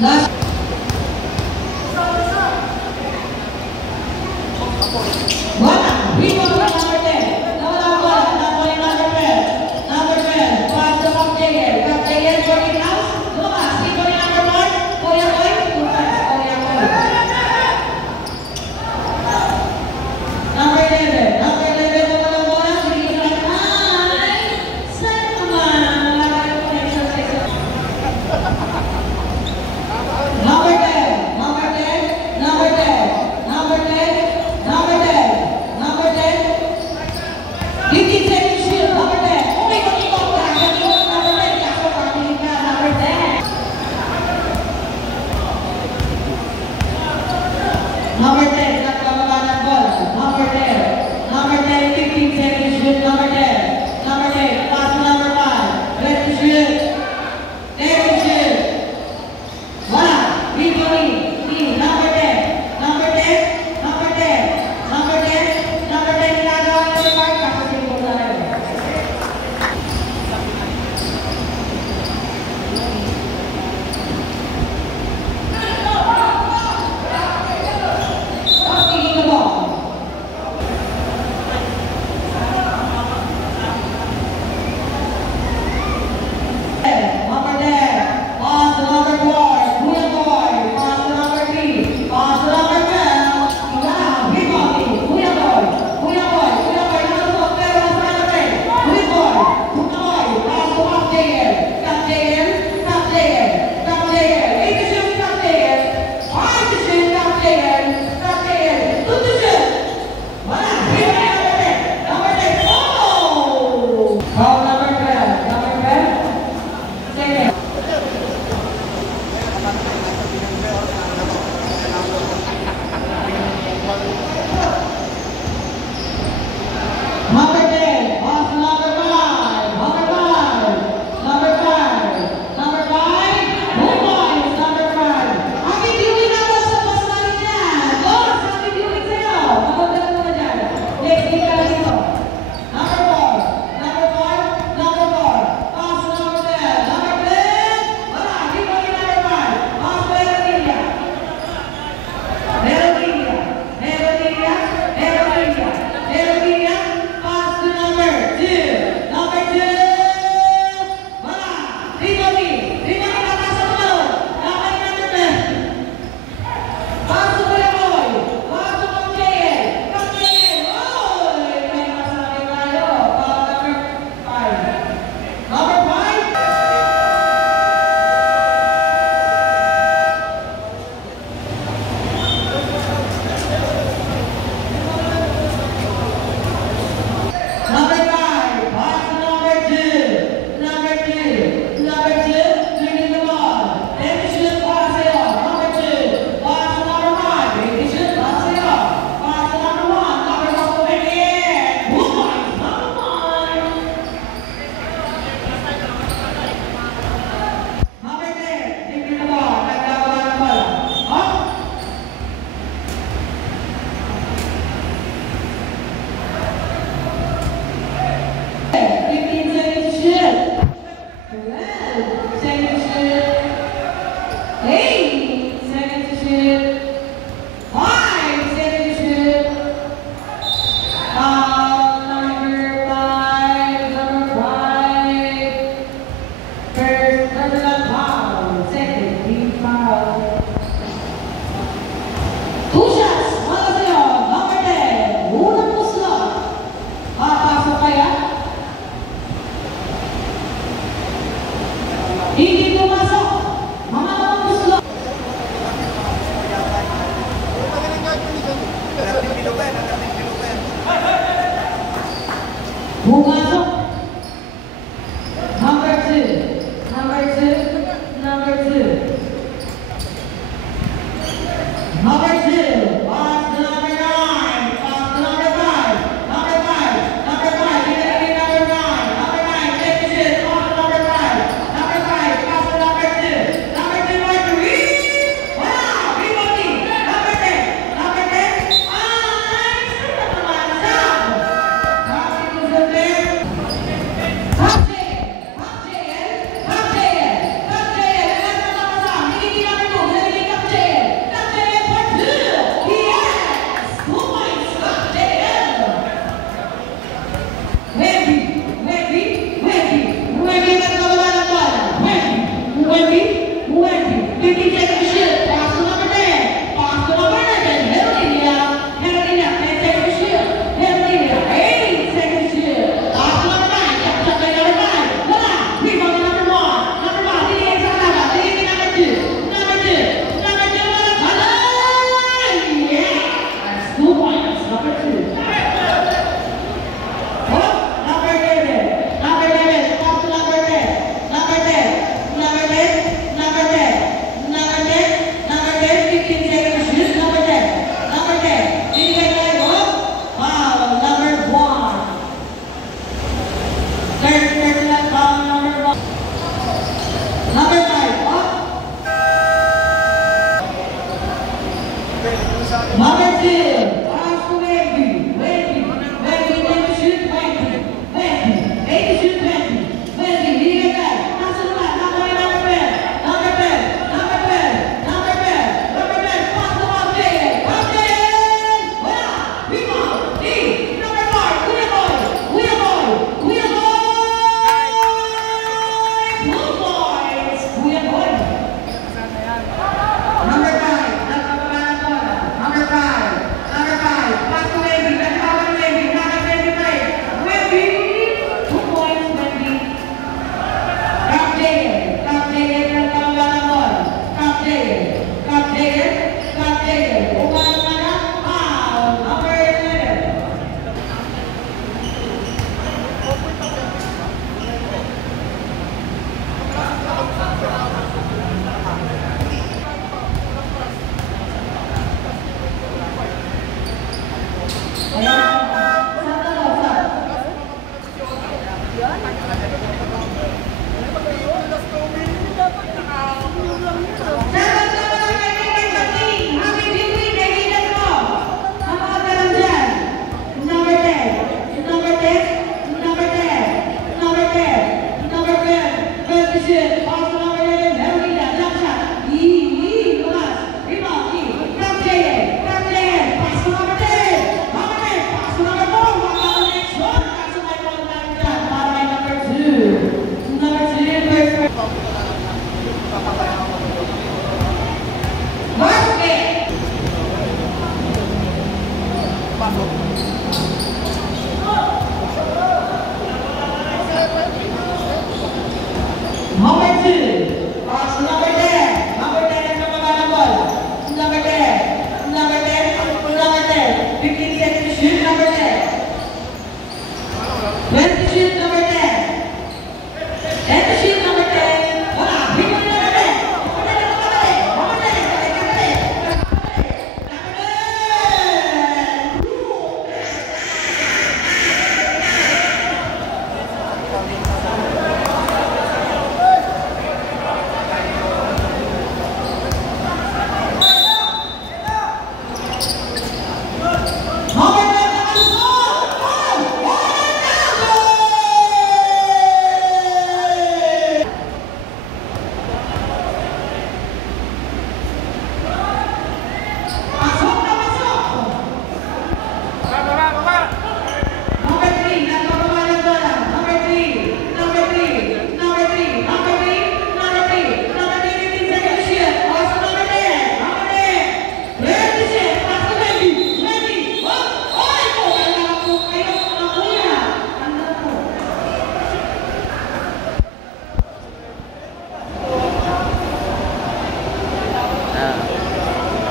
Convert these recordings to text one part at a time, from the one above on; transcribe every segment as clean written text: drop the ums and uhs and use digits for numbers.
Last. Wala. Rebound for number 10. Nawala ko. Number 12. Number 12. Pass to Captain. Captain for in-house. Lumas. Ito yung number 1. Kuya Koy. Lumas. Kuya Koy. Number 11. Number 11 na walang bola. Sige lang. Ay! Sana naman. Wala kayong connection sa isa.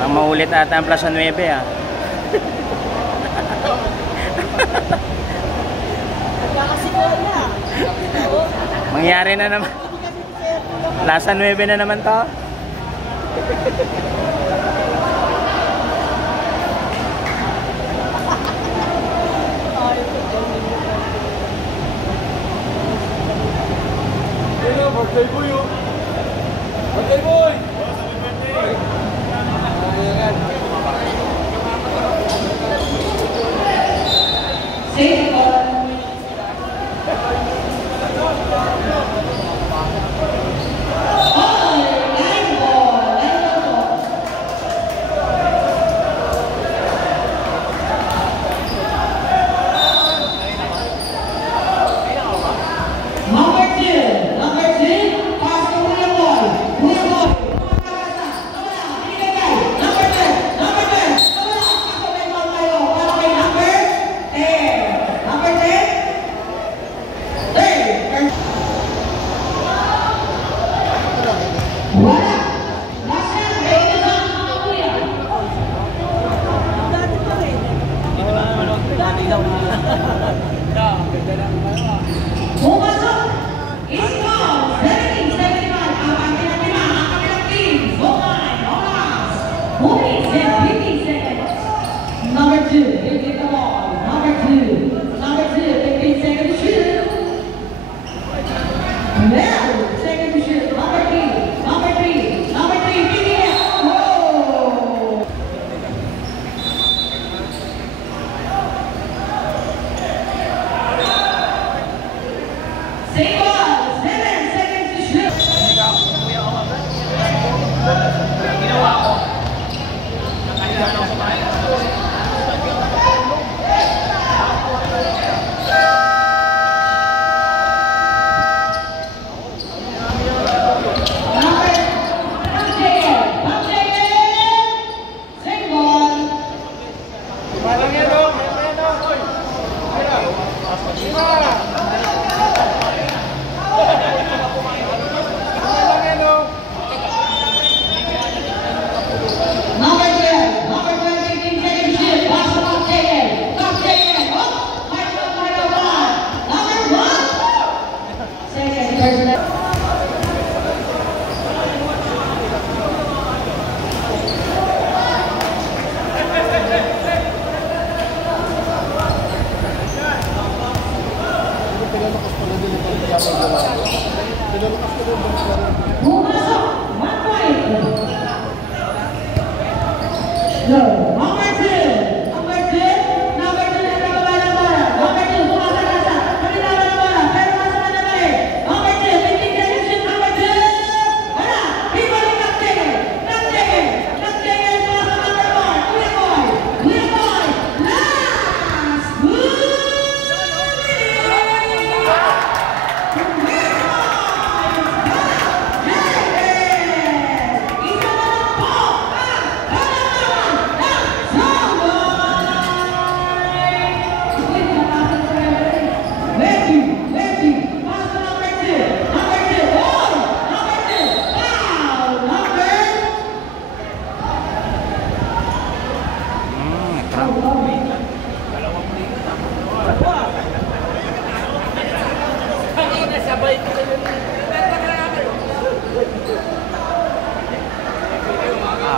Ang maulit ata ang Plaza 9 ah. Mangyari na naman. Plaza 9 na naman to. Hello, birthday boy yun. Birthday boy! Safe ball. Number 2, you get the ball. Number 2, 15 seconds to shoot. Now, second to shoot. Number 3, 15 it. Whoa! Same ball, 7 seconds to shoot. Pumasok, 1 point. Go. Number 2 na nababa ng bola. Number 2, pumasok na sa panilaban ng bola. Pero masama na ba eh. Number 2, 15 seconds shoot. Number 2. Wala. People in Nagtegen. Nagtegen, pumasok number 4. Kuya Boy. Last.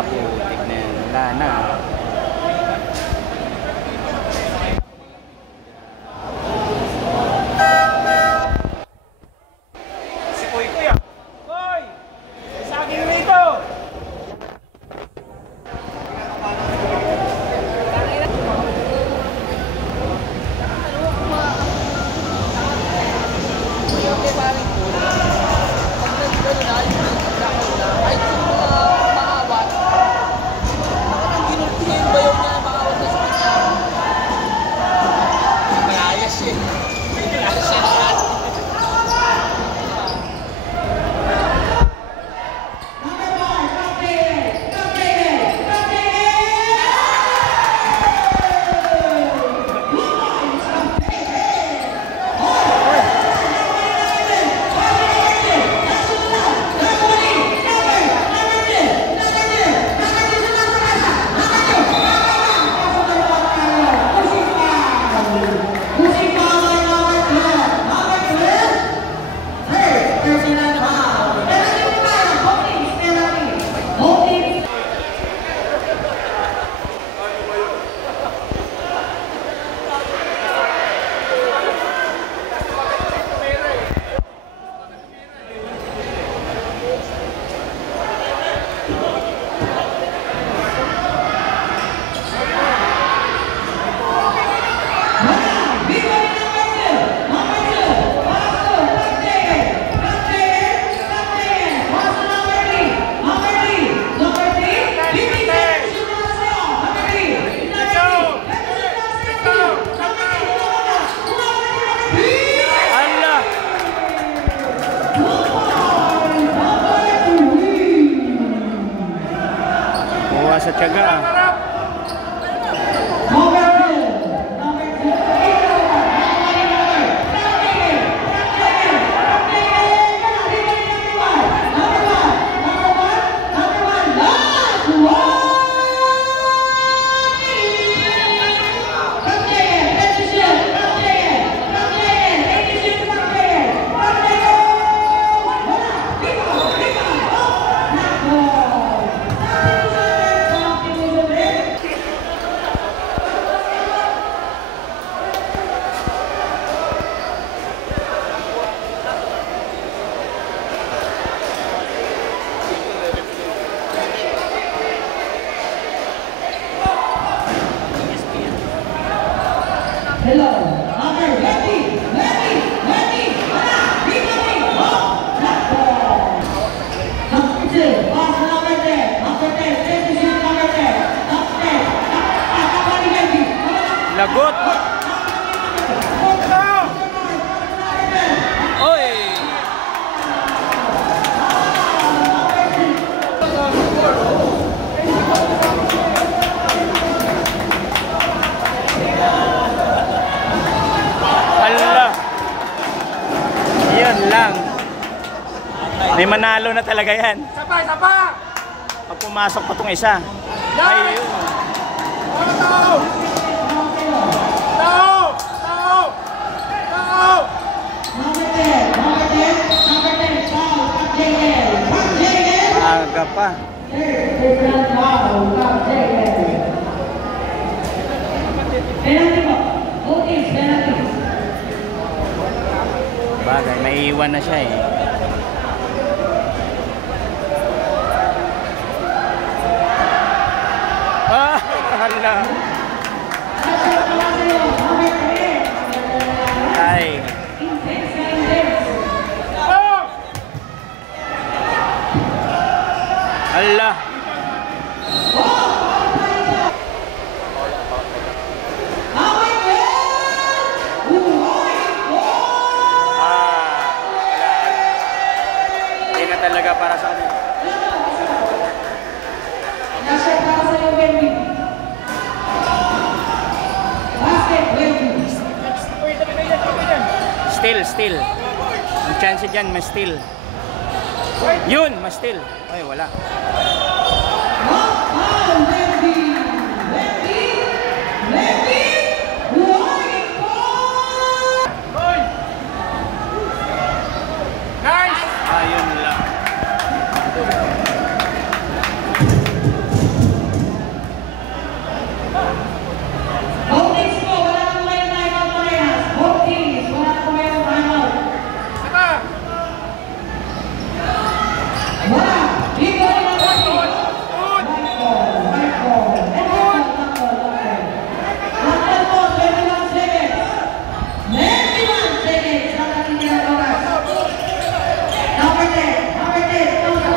Putik na yan. Wala na. Si Koy Kuya. Koy! Sa akin rito! Ay, Gawa sa tiyaga ah. Number 2. Number 2. Hello, number 20, number 2, pass number 10, number 10, take the shoot number 10, number 10, Lagot! Oy! Hala! Yan lang. May manalo na talaga yan. Sapa, sapa! Pag pumasok pa tong isa. Ayun. Tao! Tao! Tao! Tao! number 10, number 10, number 10, foul, Cap JL. Aga pa. Penalty po. Okay, penalty. Bagay, may iwan na siya eh. Ah! Hala! Ay! Hala! Hindi na talaga para sa kanila. Nasa para sa iyo, Wendy. Basket, Wendy. Still. Ang chance dyan, mas still. Yun, mas still. Ay, wala. Foul, Wendy. Warning ball. Nice! Ayun lang. Both teams po, wala na po kayong timeout parehas. Both teams, wala na po kayong timeout. Sapa! Wala. Dito ay mga Good! White ball. Laktan po, 21 seconds. 21 seconds. Nakatitin ang oras. Number 10. Number 10. Number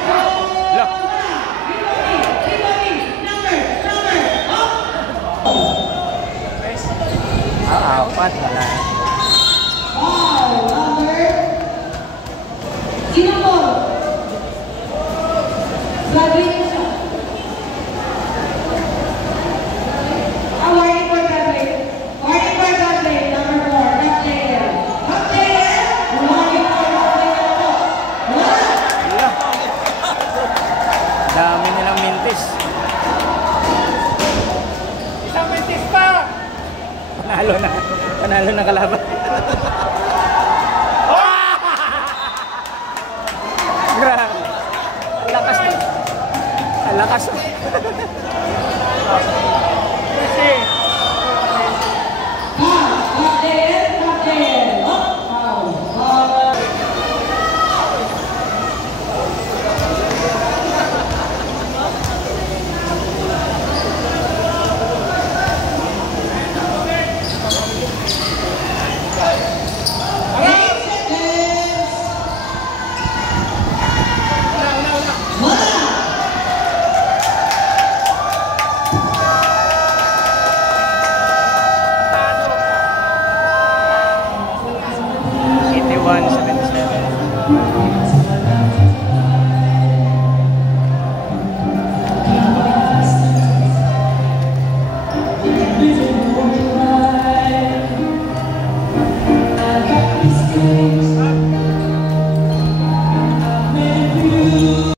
2. Look. Apat. Wala. Wow, number. Sino po? Graduate mo siya. Warning for graduate. Warning for graduate. Number 4. Cap JL. Cap JL. Warning for graduate po. Wala. Dami nilang mintis. Isang mentis pa! Panalo na kalaban. Grabe. Ang lakas.